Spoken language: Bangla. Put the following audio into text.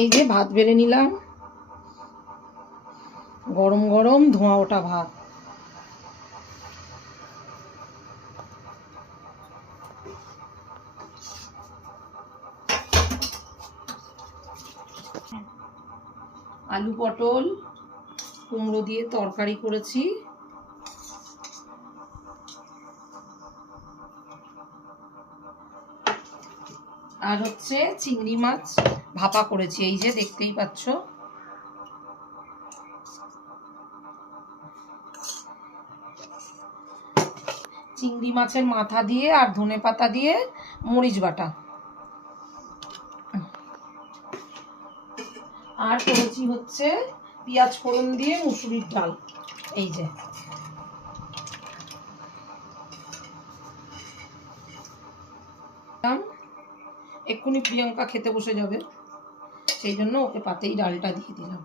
এই যে ভাত বেড়ে নিলাম, গরম গরম ধোঁয়া ওঠা ভাত। আলু পটল কুমড়ো দিয়ে তরকারি করেছি, আর হচ্ছে চিংড়ি মাছ ভাপা করেছি, এই যে দেখতেই পাচ্ছ। চিংড়ি মাছের মাথা দিয়ে আর ধনেপাতা দিয়ে মরিচ বাটা, আর করেছি হচ্ছে পেঁয়াজ ফোড়ন দিয়ে মুসুরির ডাল। এই যে এক্ষুনি প্রিয়াঙ্কা খেতে বসে যাবে, সেই জন্য ওকে পাতেই ডালটা দিয়ে দিলাম।